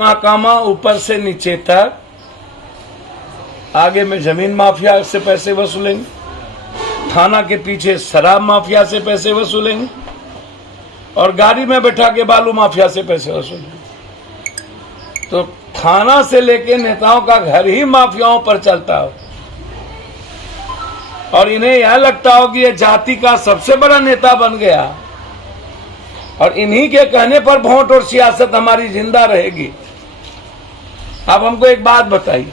महाकामा ऊपर से नीचे तक, आगे में जमीन माफिया से पैसे वसूलेंगे, थाना के पीछे शराब माफिया से पैसे वसूलेंगे और गाड़ी में बैठा के बालू माफिया से पैसे वसूलेंगे। तो थाना से लेके नेताओं का घर ही माफियाओं पर चलता हो और इन्हें यह लगता हो कि ये जाति का सबसे बड़ा नेता बन गया और इन्हीं के कहने पर वोट और सियासत हमारी जिंदा रहेगी। अब हमको एक बात बताइए,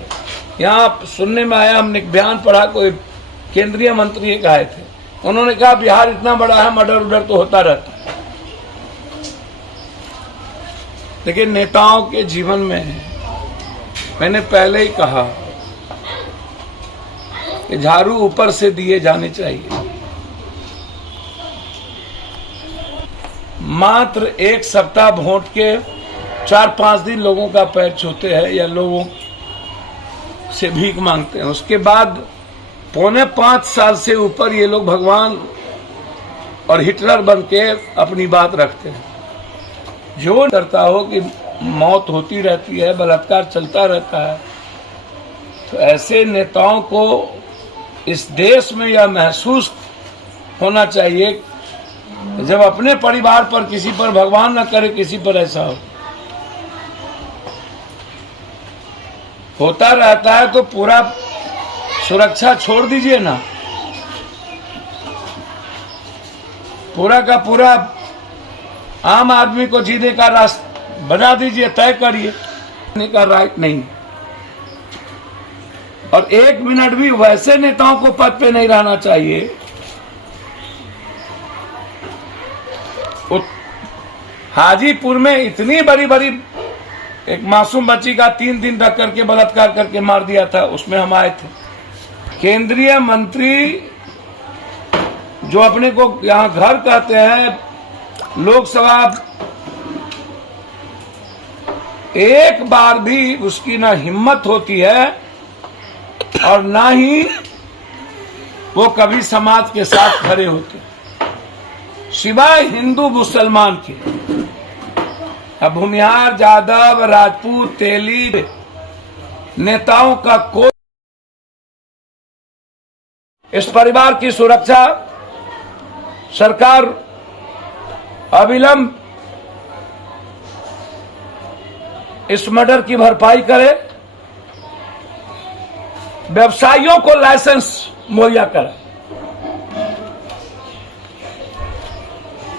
यहाँ सुनने में आया, हमने एक बयान पढ़ा, कोई केंद्रीय मंत्री एक आए थे, उन्होंने कहा बिहार इतना बड़ा है, मर्डर उडर तो होता रहता है। लेकिन नेताओं के जीवन में मैंने पहले ही कहा कि झाड़ू ऊपर से दिए जाने चाहिए। मात्र एक सप्ताह वोट के 4-5 दिन लोगों का पैर छूते हैं या लोगों से भीख मांगते हैं, उसके बाद 4.25 साल से ऊपर ये लोग भगवान और हिटलर बन के अपनी बात रखते हैं। जो डरता हो कि मौत होती रहती है, बलात्कार चलता रहता है, तो ऐसे नेताओं को इस देश में यह महसूस होना चाहिए जब अपने परिवार पर, किसी पर, भगवान न करे किसी पर ऐसा होता रहता है, तो पूरा सुरक्षा छोड़ दीजिए ना, पूरा का पूरा आम आदमी को जीने का रास्ता बना दीजिए, तय करिए। जीने का राइट नहीं, और 1 मिनट भी वैसे नेताओं को पद पे नहीं रहना चाहिए। हाजीपुर में इतनी बड़ी बड़ी एक मासूम बच्ची का 3 दिन तक करके बलात्कार करके मार दिया था, उसमें हम आए थे। केंद्रीय मंत्री जो अपने को यहाँ घर कहते हैं, लोकसभा, एक बार भी उसकी ना हिम्मत होती है और ना ही वो कभी समाज के साथ खड़े होते, सिवाय हिंदू मुसलमान के। अब भूमिहार, जादव, राजपूत, तेली नेताओं का कोई, इस परिवार की सुरक्षा सरकार अविलंब इस मर्डर की भरपाई करे, व्यवसायियों को लाइसेंस मुहैया करे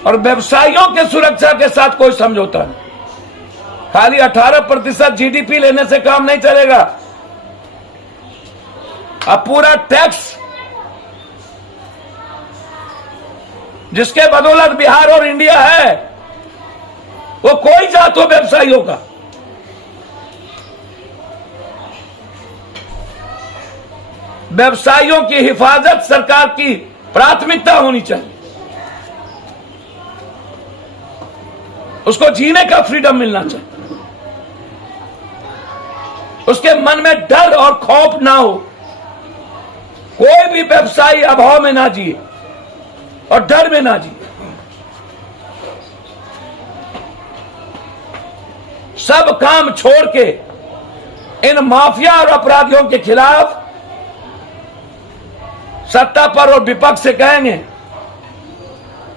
और व्यवसायियों के सुरक्षा के साथ कोई समझौता नहीं। खाली 18% जीडीपी लेने से काम नहीं चलेगा। अब पूरा टैक्स जिसके बदौलत बिहार और इंडिया है, वो कोई जात हो व्यवसायियों का, व्यवसायियों की हिफाजत सरकार की प्राथमिकता होनी चाहिए। उसको जीने का फ्रीडम मिलना चाहिए, उसके मन में डर और खौफ ना हो। कोई भी व्यवसायी अभाव में ना जिए और डर में ना जिए। सब काम छोड़ के इन माफिया और अपराधियों के खिलाफ सत्ता पर और विपक्ष से कहेंगे,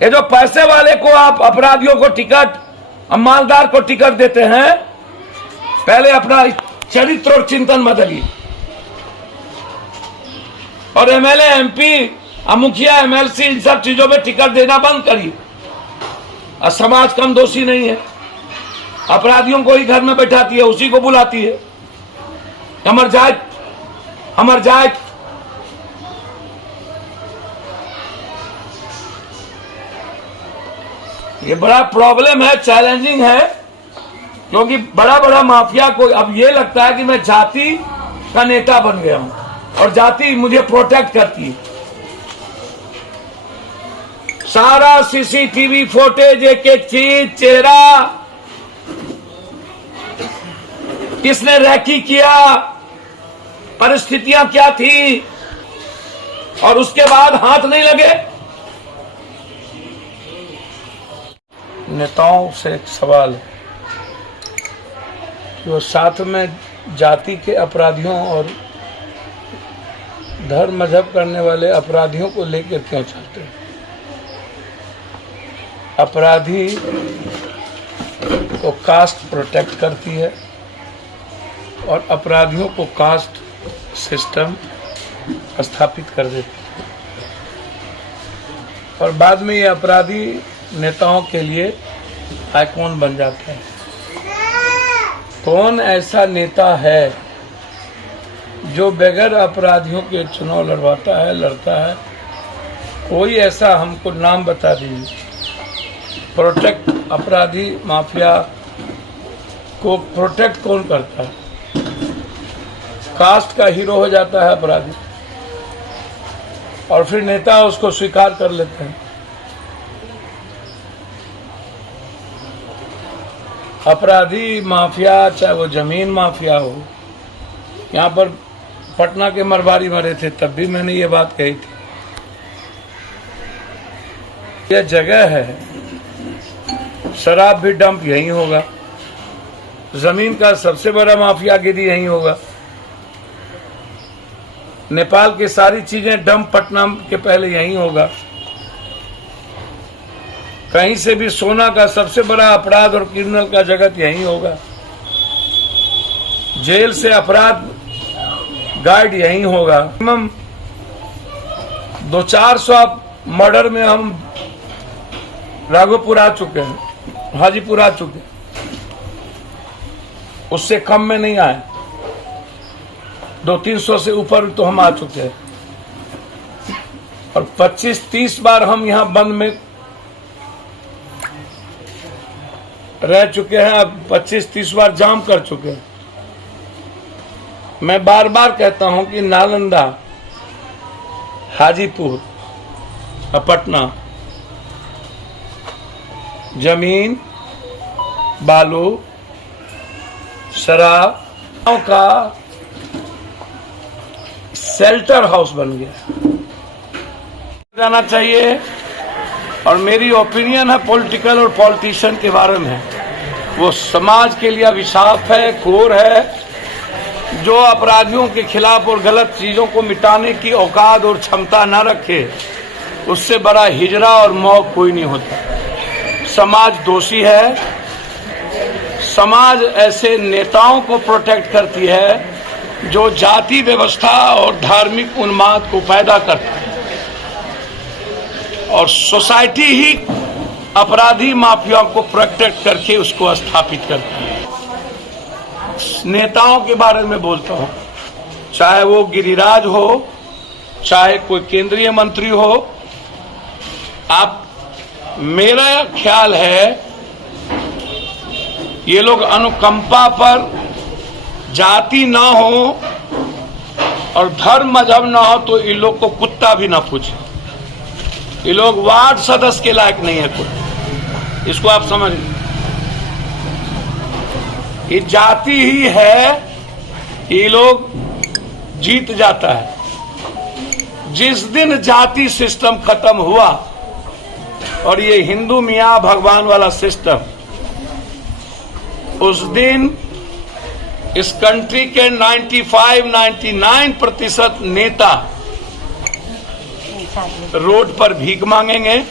ये जो पैसे वाले को आप अपराधियों को टिकट और मालदार को टिकट देते हैं, पहले अपना चरित्र और चिंतन बदलिए और एमएलए, एमपी, मुखिया, एमएलसी, इन सब चीजों में टिकट देना बंद करिए। और समाज कम दोषी नहीं है, अपराधियों को ही घर में बैठाती है, उसी को बुलाती है, अमर जात, अमर जात। ये बड़ा प्रॉब्लम है, चैलेंजिंग है, क्योंकि बड़ा बड़ा माफिया को अब ये लगता है कि मैं जाति का नेता बन गया हूं और जाति मुझे प्रोटेक्ट करती है। सारा सीसीटीवी फुटेज, एक एक चीज, चेहरा, किसने रैकी किया, परिस्थितियां क्या थी, और उसके बाद हाथ नहीं लगे। नेताओं से एक सवाल है, कि वो साथ में जाति के अपराधियों और धर्म मजहब करने वाले अपराधियों को लेकर क्यों चलते हैं। अपराधी को कास्ट प्रोटेक्ट करती है और अपराधियों को कास्ट सिस्टम स्थापित कर देती है और बाद में ये अपराधी नेताओं के लिए आइकॉन बन जाते हैं। कौन ऐसा नेता है जो बगैर अपराधियों के चुनाव लड़वाता है, लड़ता है? कोई ऐसा हमको नाम बता दीजिए। प्रोटेक्ट अपराधी माफिया को प्रोटेक्ट कौन करता है? कास्ट का हीरो हो जाता है अपराधी और फिर नेता उसको स्वीकार कर लेते हैं। अपराधी माफिया, चाहे वो जमीन माफिया हो, यहाँ पर पटना के मरवारी मरे थे तब भी मैंने ये बात कही थी। यह जगह है, शराब भी डंप यहीं होगा, जमीन का सबसे बड़ा माफियागिरी यहीं होगा, नेपाल की सारी चीजें डंप पटना के पहले यहीं होगा, कहीं से भी सोना का सबसे बड़ा अपराध और क्रिमिनल का जगत यहीं होगा, जेल से अपराध गाइड यहीं होगा। हम 200-400 मर्डर में हम राघोपुर आ चुके हैं, हाजीपुर आ चुके हैं, उससे कम में नहीं आए। 200-300 से ऊपर तो हम आ चुके हैं और 25-30 बार हम यहाँ बंद में रह चुके हैं। अब 25-30 बार जाम कर चुके हैं। मैं बार बार कहता हूं कि नालंदा, हाजीपुर, पटना, जमीन, बालू, शराब का शेल्टर हाउस बन गया जाना चाहिए। और मेरी ओपिनियन है पॉलिटिकल और पॉलिटिशियन के बारे में, वो समाज के लिए अभिशाप है, घोर है। जो अपराधियों के खिलाफ और गलत चीजों को मिटाने की औकात और क्षमता न रखे, उससे बड़ा हिजरा और मौत कोई नहीं होता। समाज दोषी है। समाज ऐसे नेताओं को प्रोटेक्ट करती है जो जाति व्यवस्था और धार्मिक उन्माद को पैदा करता है और सोसाइटी ही अपराधी माफिया को प्रोटेक्ट करके उसको स्थापित करती है। नेताओं के बारे में बोलता हूं, चाहे वो गिरिराज हो, चाहे कोई केंद्रीय मंत्री हो, आप, मेरा ख्याल है ये लोग अनुकंपा पर, जाति ना हो और धर्म मजहब ना हो तो इन लोग को कुत्ता भी ना पूछे। ये लोग वार्ड सदस्य के लायक नहीं है कोई, इसको आप समझ लें। ये जाति ही है, ये लोग जीत जाता है। जिस दिन जाति सिस्टम खत्म हुआ और ये हिंदू मियाँ भगवान वाला सिस्टम, उस दिन इस कंट्री के 95-99% नेता रोड पर भीख मांगेंगे,